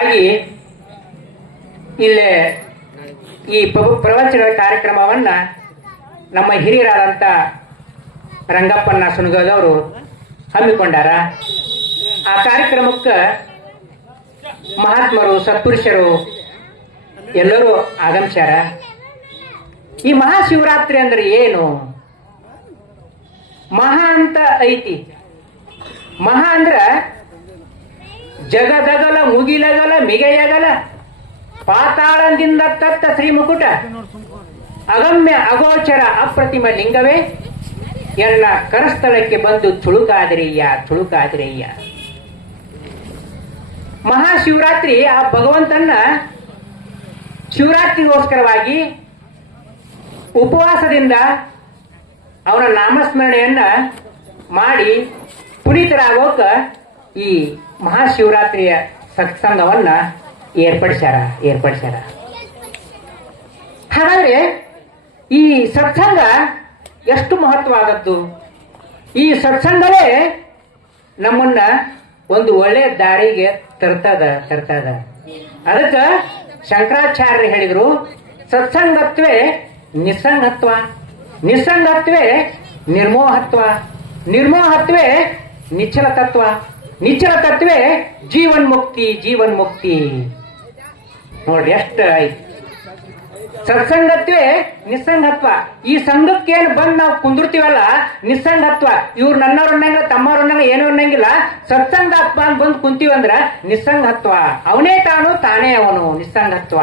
ಹಾಗಾಗಿ ಇಲ್ಲೇ ಈ ಪ್ರವಚನ ಕಾರ್ಯಕ್ರಮವನ್ನ ನಮ್ಮ ಹಿರಿಯರಾದಂಥ ರಂಗಪ್ಪನ ಸುಣಗದವರು ಹಮ್ಮಿಕೊಂಡಾರ. ಆ ಕಾರ್ಯಕ್ರಮಕ್ಕೆ ಮಹಾತ್ಮರು, ಸತ್ಪುರುಷರು ಎಲ್ಲರೂ ಆಗಮಿಸ್ಯಾರ. ಈ ಮಹಾಶಿವರಾತ್ರಿ ಅಂದ್ರೆ ಏನು? ಮಹಾ ಅಂತ ಐತಿ. ಮಹಾ ಅಂದ್ರ ಜಗದಗಲ ಮುಗಿಲಗಲ ಮಿಗೆಯಗಲ ಪಾತಾಳದಿಂದ ತತ್ತ ಶ್ರೀಮುಕುಟ. ಅಗಮ್ಯ ಅಗೋಚರ ಅಪ್ರತಿಮ ಲಿಂಗವೇ. ಎಲ್ಲ ಕರಸ್ಥಳಕ್ಕೆ ಬಂದು ತುಳುಕಾದ್ರಯ್ಯ ತುಳುಕಾದ್ರಯ್ಯ. ಮಹಾಶಿವರಾತ್ರಿ ಆ ಭಗವಂತನ್ನ ಶಿವರಾತ್ರಿಗೋಸ್ಕರವಾಗಿ ಉಪವಾಸದಿಂದ ಅವನ ನಾಮಸ್ಮರಣೆಯನ್ನ ಮಾಡಿ ಪುನೀತರಾಗೋಕ ಈ ಮಹಾಶಿವರಾತ್ರಿಯ ಸತ್ಸಂಗವನ್ನ ಏರ್ಪಡಿಸ್ಯಾರ ಏರ್ಪಡಿಸ್ಯಾರ. ಹಾಗಾದ್ರೆ ಈ ಸತ್ಸಂಗ ಎಷ್ಟು ಮಹತ್ವವಾದದ್ದು? ಈ ಸತ್ಸಂಗವೇ ನಮ್ಮನ್ನ ಒಂದು ಒಳ್ಳೆ ದಾರಿಗೆ ತರ್ತದ ತರ್ತದ. ಅದಕ್ಕೆ ಶಂಕರಾಚಾರ್ಯರು ಹೇಳಿದ್ರು, ಸತ್ಸಂಗತ್ವೇ ನಿಸ್ಸಂಗತ್ವ, ನಿಸ್ಸಂಗತ್ವೇ ನಿರ್ಮೋಹತ್ವ, ನಿರ್ಮೋಹತ್ವೇ ನಿಚ್ಚಲ ತತ್ವ ನಿಚ್ಚಲ ತತ್ವೇ, ಜೀವನ್ ಮುಕ್ತಿ ಜೀವನ್ ಮುಕ್ತಿ. ನೋಡ್ರಿ, ಎಷ್ಟು ಸತ್ಸಂಗತ್ವೇ ನಿಸ್ಸಂಗತ್ವ. ಈ ಸಂಘಕ್ಕೇನು ಬಂದ್ ನಾವು ಕುಂದಿರ್ತೀವಲ್ಲ, ನಿಸ್ಸಂಗತ್ವ. ಇವ್ರು ನನ್ನವ್ರ ಅನ್ನಂಗಿಲ್ಲ ತಮ್ಮವ್ರ ಅನ್ನಂಗ ಏನೋ ಅನ್ನಂಗಿಲ್ಲ. ಸತ್ಸಂಗತ್ವ ಅಂತ ಬಂದ್ ಕುಂತೀವಂದ್ರ ನಿಸ್ಸಂಗತ್ವ. ಅವನೇ ತಾನು, ತಾನೇ ಅವನು, ನಿಸ್ಸಂಗತ್ವ.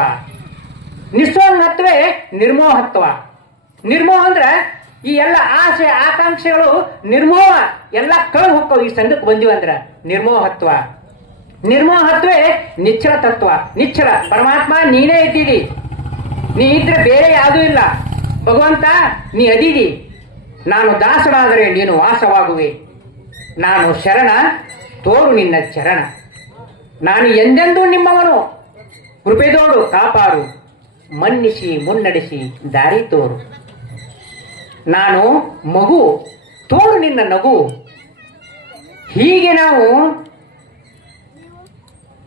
ನಿಸ್ಸಂಗತ್ವೇ ನಿರ್ಮೋಹತ್ವ. ನಿರ್ಮೋಹ ಅಂದ್ರ ಈ ಎಲ್ಲ ಆಸೆ, ಆಕಾಂಕ್ಷೆಗಳು ನಿರ್ಮೋಹ. ಎಲ್ಲ ಕಳೆದು ಹೋಗ್ತಾವ ಈ ಸಂಘಕ್ಕೆ ಅಂದ್ರೆ. ನಿರ್ಮೋಹತ್ವ. ನಿರ್ಮೋಹತ್ವೇ ನಿಚ್ಚಳ ತತ್ವ. ನಿಚ್ಚಳ. ಪರಮಾತ್ಮ, ನೀನೇ ಇದ್ದೀರಿ ನೀ ಇದ್ರೆ ಬೇರೆ ಯಾವುದೂ ಇಲ್ಲ. ಭಗವಂತ, ನೀ ಅದಿದಿ. ನಾನು ದಾಸನಾದರೆ ನೀನು ವಾಸವಾಗುವೆ. ನಾನು ಶರಣ, ತೋರು ನಿನ್ನ ಚರಣ. ನಾನು ಎಂದೆಂದೂ ನಿಮ್ಮವನು. ಕೃಪೆದೋಡು ಕಾಪಾಡು. ಮನ್ನಿಸಿ, ಮುನ್ನಡೆಸಿ, ದಾರಿ ತೋರು. ನಾನು ಮಗು. ತೋರು ನಿನ್ನ ನಗು. ಹೀಗೆ ನಾವು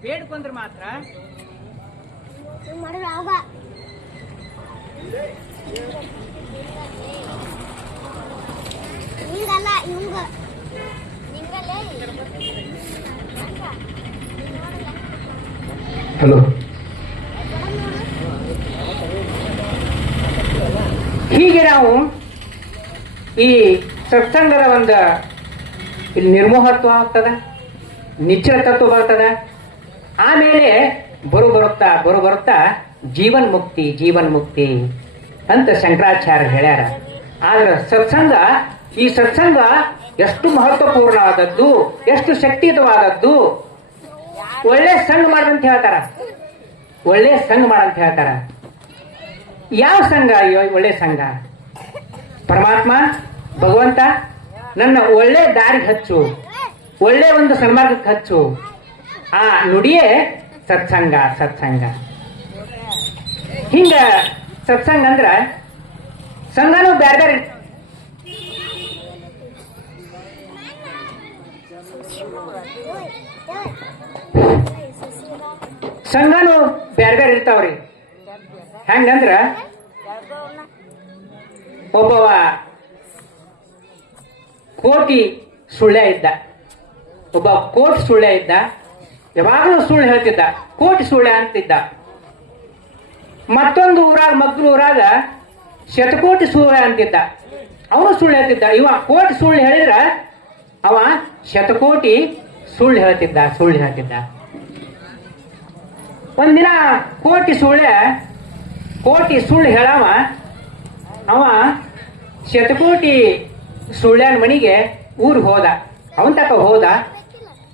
ಬೇಡ್ಕೊಂಡ್ರೆ ಮಾತ್ರ. ಹಲೋ. ಹೀಗೆ ನಾವು ಈ ಸತ್ಸಂಗದ ಒಂದು ಇಲ್ಲಿ ನಿರ್ಮೋಹತ್ವ ಆಗ್ತದ ನಿಶ್ಚಲ ತತ್ವ ಬರ್ತದ. ಆಮೇಲೆ ಬರು ಬರುತ್ತಾ ಬರು ಬರುತ್ತಾ, ಜೀವನ್ ಮುಕ್ತಿ ಜೀವನ್ ಮುಕ್ತಿ ಅಂತ ಶಂಕರಾಚಾರ್ಯ ಹೇಳ್ಯಾರ. ಆದ್ರೆ ಸತ್ಸಂಗ, ಈ ಸತ್ಸಂಗ ಎಷ್ಟು ಮಹತ್ವಪೂರ್ಣ ಆದದ್ದು ಎಷ್ಟು ಶಕ್ತಿಯುತವಾದದ್ದು, ಒಳ್ಳೆ ಸಂಘ ಮಾಡಂತ ಹೇಳ್ತಾರ. ಒಳ್ಳೆ ಸಂಘ ಮಾಡಂತ ಹೇಳ್ತಾರ. ಯಾವ ಸಂಘ ಅಯ್ಯೋ, ಒಳ್ಳೆ ಸಂಘ? ಪರಮಾತ್ಮ? ಭಗವಂತ, ನನ್ನ ಒಳ್ಳೆ ದಾರಿಗೆ ಹಚ್ಚು. ಒಳ್ಳೆ ಒಂದು ಸನ್ಮಾರ್ಗಕ್ಕೆ ಹಚ್ಚು. ಆ ನುಡಿಯೇ ಸತ್ಸಂಗ ಸತ್ಸಂಗ. ಹಿಂಗ ಸತ್ಸಂಗ ಅಂದ್ರ ಸಂಘನೂ ಬೇರೆ ಬೇರೆ ಸಂಘನೂ ಬೇರೆ ಬೇರೆ ಇರ್ತಾವ್ರಿ. ಹೆಂಗಂದ್ರ ಒಬ್ಬವ ಕೋಟಿ ಸುಳ್ಳೆ ಇದ್ದ. ಒಬ್ಬ ಕೋಟಿ ಸುಳ್ಳೆ ಇದ್ದ. ಯಾವಾಗಲೂ ಸುಳ್ಳು ಹೇಳ್ತಿದ್ದ. ಕೋಟಿ ಸುಳ್ಳೆ ಅಂತಿದ್ದ. ಮತ್ತೊಂದು ಊರಾಗ, ಮಗ್ಗಲು ಊರಾಗ ಶತಕೋಟಿ ಸುಳ್ಳೆ ಅಂತಿದ್ದ. ಅವನು ಸುಳ್ಳು ಹೇಳ್ತಿದ್ದ. ಇವ ಕೋಟಿ ಸುಳ್ಳು ಹೇಳಿದ್ರ ಅವ ಶತಕೋಟಿ ಸುಳ್ಳು ಹೇಳ್ತಿದ್ದ ಸುಳ್ಳು ಹೇಳ್ತಿದ್ದ. ಒಂದಿನ ಕೋಟಿ ಸುಳ್ಳೆ ಕೋಟಿ ಸುಳ್ಳು ಹೇಳವ. ಅವ ಶತಕೋಟಿ ಸುಳ್ಳ್ಯಾನ ಮನಿಗೆ ಊರ್ ಹೋದ. ಅವನ್ ತಕ ಹೋದ.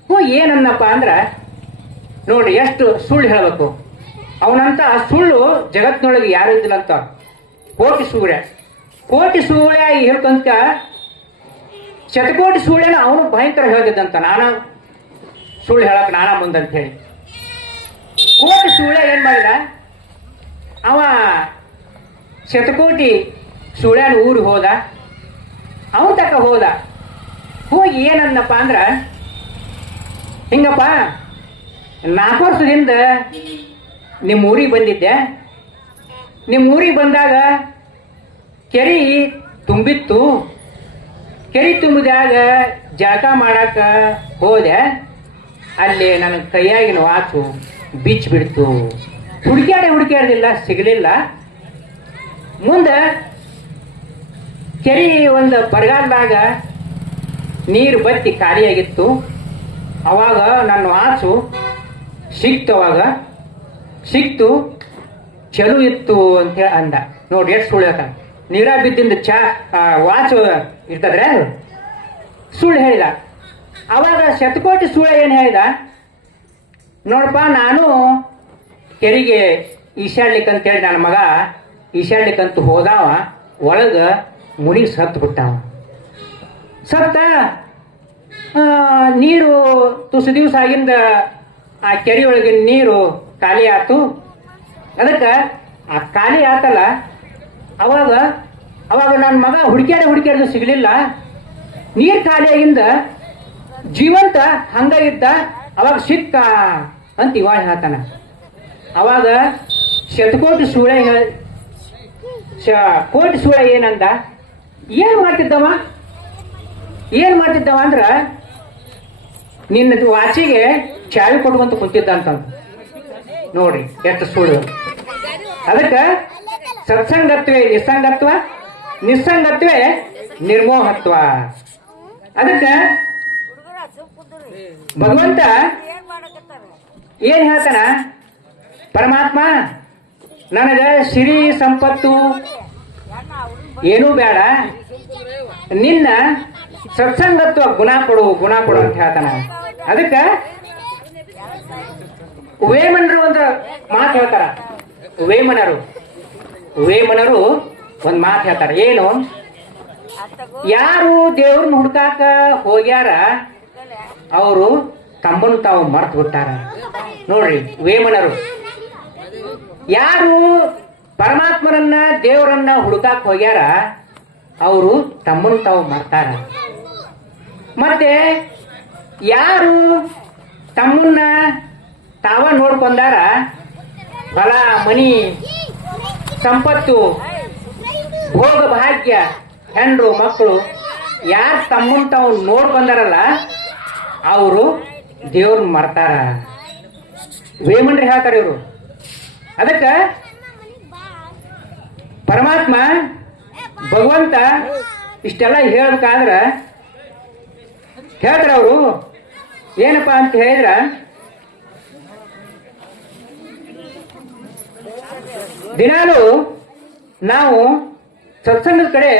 ಹ್ಞೂ, ಏನನ್ನಪ್ಪ ಅಂದ್ರ, ನೋಡ್ರಿ, ಎಷ್ಟು ಸುಳ್ಳು ಹೇಳಬೇಕು. ಅವನಂತ ಸುಳ್ಳು ಜಗತ್ತಿನೊಳಗೆ ಯಾರು ಇದ್ದಿಲ್ಲ ಅಂತ. ಕೋಟಿ ಸೂರ್ಯ. ಕೋಟಿ ಸೂರ್ಯ ಹೇಳ್ಕೊಂತ ಶತಕೋಟಿ ಸುಳ್ಳ್ಯನ ಅವನು ಭಯಂಕರ ಹೇಳ್ತಿದ್ದಂತ ನಾನ ಸುಳ್ಳು ಹೇಳಕ್ ನಾನ ಮುಂದಂತ ಹೇಳಿ ಕೋಟಿ ಸೂಳ್ಯ ಏನ್ ಮಾಡಿದ? ಅವ ಶತಕೋಟಿ ಸುಳ್ಯಾನ ಊರು ಹೋದ. ಅವನ್ ತಕ ಹೋದ. ಹೋಗಿ ಏನನ್ನಪ್ಪ ಅಂದ್ರ, ಹಿಂಗಪ್ಪ, ನಾಲ್ಕು ವರ್ಷದಿಂದ ನಿಮ್ಮ ಊರಿಗೆ ಬಂದಿದ್ದೆ. ನಿಮ್ಮ ಊರಿಗೆ ಬಂದಾಗ ಕೆರೆ ತುಂಬಿತ್ತು. ಕೆರೆ ತುಂಬಿದಾಗ ಜಳಕ ಮಾಡಾಕ ಹೋದೆ. ಅಲ್ಲಿ ನನ್ನ ಕೈಯಾಗಿನ ವಾಚು ಬೀಚ್ ಬಿಡ್ತು ಹುಡುಕ್ಯಾಡೆ ಹುಡುಕ್ಯಾಡ್ದಿಲ್ಲ, ಸಿಗಲಿಲ್ಲ. ಮುಂದೆ ಕೆರೆ ಒಂದು ಬರಗಾಲದಾಗ ನೀರು ಬತ್ತಿ ಖಾಲಿಯಾಗಿತ್ತು. ಅವಾಗ ನನ್ನ ವಾಚು ಸಿಕ್ತು ಅವಾಗ. ಸಿಕ್ತು, ಚಲು ಇತ್ತು ಅಂತ ಅಂದ. ನೋಡಿ ಎಷ್ಟು ಸುಳ್ಳು ಹೇಳ್ತಾನೆ. ನೀರ ಬಿದ್ದಿಂದ ಚಾ ವಾಚು ಇರ್ತದ್ರೆ? ಸುಳ್ಳು ಹೇಳಿದ. ಅವಾಗ ಶತಕೋಟಿ ಸುಳ್ಳು ಏನು ಹೇಳಿದ? ನೋಡಪ್ಪ, ನಾನು ಕೆರೆಗೆ ಈಶಾಡ್ಲಿಕ್ಕೆ ಅಂತೇಳಿ ನನ್ನ ಮಗ ಈಶಾಡ್ಲಿಕ್ಕಂತ ಹೋದಾವ, ಒಳಗ ಮುನಿಗೆ ಸತ್ತು ಬಿಟ್ಟಾವ ಸತ್ತ ನೀರು ತುಸು ದಿವಸ ಆಗಿಂದ ಆ ಕೆರೆ ಒಳಗಿನ ನೀರು ಖಾಲಿ ಆತು. ಅದಕ್ಕೆ ಆ ಖಾಲಿ ಆತಲ್ಲ, ಅವಾಗ ಅವಾಗ ನನ್ನ ಮಗ ಹುಡುಕ್ಯಾಡ ಹುಡುಕ್ಯಾಡ್ದು ಸಿಗಲಿಲ್ಲ. ನೀರು ಖಾಲಿಯಾಗಿಂದ ಜೀವಂತ ಹಂಗ ಇದ್ದ, ಅವಾಗ ಸಿಕ್ಕ ಅಂತ ಇವಾಗ ಹೇಳ್ತಾನ. ಅವಾಗ ಶತಕೋಟಿ ಸೂಳೆ ಕೋಟಿ ಸೂಳೆ ಏನಂದ? ಏನ್ ಮಾಡ್ತಿದ್ದವ? ಏನ್ ಮಾಡ್ತಿದ್ದವ ಅಂದ್ರ, ನಿನ್ನ ವಾಚಿಗೆ ಚಾವಿ ಕೊಡುವಂತ ಕುಂತಿದ್ದ ಅಂತ ನೋಡ್ರಿ ಎಷ್ಟು ಸುಳ್ಳು. ಅದಕ್ಕ ಸತ್ಸಂಗತ್ವೇ, ನಿಸ್ಸಂಗತ್ವ, ನಿಸ್ಸಂಗತ್ವೇ, ನಿರ್ಮೋಹತ್ವ. ಅದಕ್ಕ ಭಗವಂತ ಏನ್ ಹೇಳ್ತಾನ? ಪರಮಾತ್ಮ, ನನಗ ಸಿರಿ ಸಂಪತ್ತು ಏನೂ ಬೇಡ. ನಿನ್ನ ಸತ್ಸಂಗತ್ವ ಗುಣ ಕೊಡು ಗುಣ ಕೊಡು ಅಂತ ಹೇಳ್ತಾನ ಅದಕ್ಕ ವೇಮನರು ಒಂದು ಮಾತು ಹೇಳ್ತಾರ. ವೇಮನರು. ವೇಮನರು ಒಂದ್ ಮಾತು ಹೇಳ್ತಾರ. ಏನು? ಯಾರು ದೇವ್ರನ್ನ ಹುಡ್ಕಾಕ ಹೋಗ್ಯಾರ ಅವರು ತಮ್ಮನ್ನು ತಾವು ಮರ್ತು ಬಿಡ್ತಾರ ನೋಡ್ರಿ ವೇಮನರು. ಯಾರು ಪರಮಾತ್ಮರನ್ನ ದೇವರನ್ನ ಹುಡುಕಾಕ್ ಹೋಗ್ಯಾರ ಅವರು ತಮ್ಮನ್ನು ತಾವು ಮರ್ತಾರ. ಮತ್ತೆ ಯಾರು ತಮ್ಮನ್ನ ತಾವ ನೋಡ್ಕೊಂಡಾರ? ಹೊಲ ಮನಿ, ಸಂಪತ್ತು, ಭೋಗ ಭಾಗ್ಯ ಹೆಂಡ್ರು ಮಕ್ಕಳು, ಯಾರು ತಮ್ಮನ್ನು ತಾವು ನೋಡ್ಕೊಂಡಾರಲ್ಲ, ಅವರು ದೇವ್ರನ್ನ ಮರ್ತಾರ. ವೇಮನ್ರಿ ಹೇಳ್ತಾರೆ ಇವರು. ಅದಕ್ಕ ಪರಮಾತ್ಮ ಭಗವಂತ ಇಷ್ಟೆಲ್ಲ ಹೇಳ್ಬೇಕಾದ್ರ ಹೇಳ್ತಾರ ಅವರು ಏನಪ್ಪಾ ಅಂತ ಹೇಳಿದ್ರ, ದಿನಾಲೂ ನಾವು ಸತ್ಸಂಗದ ಕಡೆ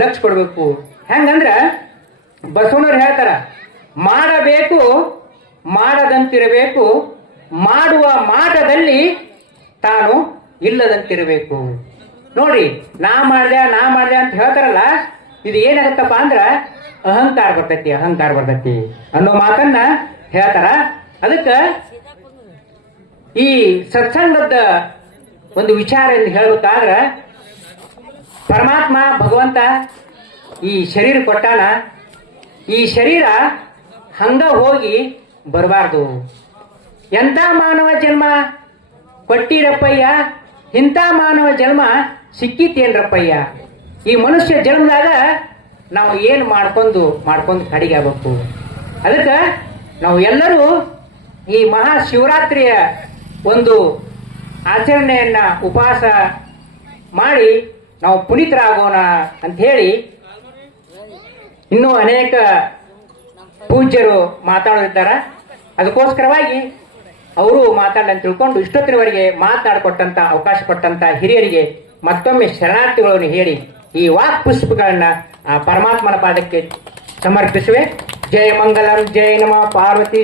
ಲಕ್ಷ ಕೊಡ್ಬೇಕು. ಹೆಂಗಂದ್ರ ಬಸವಣ್ಣವ್ರು ಹೇಳ್ತಾರ, ಮಾಡಬೇಕು, ಮಾಡದಂತಿರಬೇಕು, ಮಾಡುವ ಮಾಟದಲ್ಲಿ ತಾನು ಇಲ್ಲದಂತಿರಬೇಕು. ನೋಡಿ, ನಾ ಮಾಡ್ದೆ ನಾ ಮಾಡ್ದೆ ಅಂತ ಹೇಳ್ತಾರಲ್ಲ, ಇದು ಏನಾಗತ್ತಪ್ಪ ಅಂದ್ರ ಅಹಂಕಾರ ಬರ್ತೈತಿ ಅಹಂಕಾರ ಬರ್ತೈತಿ ಅನ್ನೋ ಮಾತನ್ನ ಹೇಳ್ತಾರ. ಅದಕ್ಕ ಈ ಸತ್ಸಂಗದ ಒಂದು ವಿಚಾರ ಎಂದು ಹೇಳ್ಬೇಕಾದ್ರ ಪರಮಾತ್ಮ, ಭಗವಂತ ಈ ಶರೀರ ಕೊಟ್ಟಾನ, ಈ ಶರೀರ ಹಂಗ ಹೋಗಿ ಬರಬಾರ್ದು. ಎಂಥ ಮಾನವ ಜನ್ಮ ಕೊಟ್ಟಿರಪ್ಪಯ್ಯ? ಇಂಥ ಮಾನವ ಜನ್ಮ ಸಿಕ್ಕಿತೇನ್ರಪ್ಪಯ್ಯ ಈ ಮನುಷ್ಯ ಜನ್ಮದಾಗ ನಾವು ಏನು ಮಾಡ್ಕೊಂಡು ಮಾಡ್ಕೊಂಡು ಕಡಿಗೆ ಆಗ್ಬೇಕು? ಅದಕ್ಕೆ ನಾವು ಎಲ್ಲರೂ ಈ ಮಹಾ ಶಿವರಾತ್ರಿಯ ಒಂದು ಆಚರಣೆಯನ್ನ ಉಪವಾಸ ಮಾಡಿ ನಾವು ಪುನೀತರಾಗೋಣ ಅಂತ ಹೇಳಿ ಇನ್ನೂ ಅನೇಕ ಪೂಜ್ಯರು ಮಾತಾಡೋದಿದ್ದಾರೆ ಅದಕ್ಕೋಸ್ಕರವಾಗಿ ಅವರು ಮಾತಾಡಂತ ತಿಳ್ಕೊಂಡು ಇಷ್ಟೊತ್ತಿನವರೆಗೆ ಮಾತನಾಡಿಕೊಟ್ಟಂತ ಅವಕಾಶ ಕೊಟ್ಟಂತ ಹಿರಿಯರಿಗೆ ಮತ್ತೊಮ್ಮೆ ಶರಣಾರ್ಥಿಗಳನ್ನು ಹೇಳಿ ಈ ವಾಕ್ ಪುಷ್ಪಗಳನ್ನ ಆ ಪರಮಾತ್ಮನ ಪಾದಕ್ಕೆ ಸಮರ್ಪಿಸುವೆ. ಜಯ ಮಂಗಲಂ, ಜಯ ನಮ, ಪಾರ್ವತಿ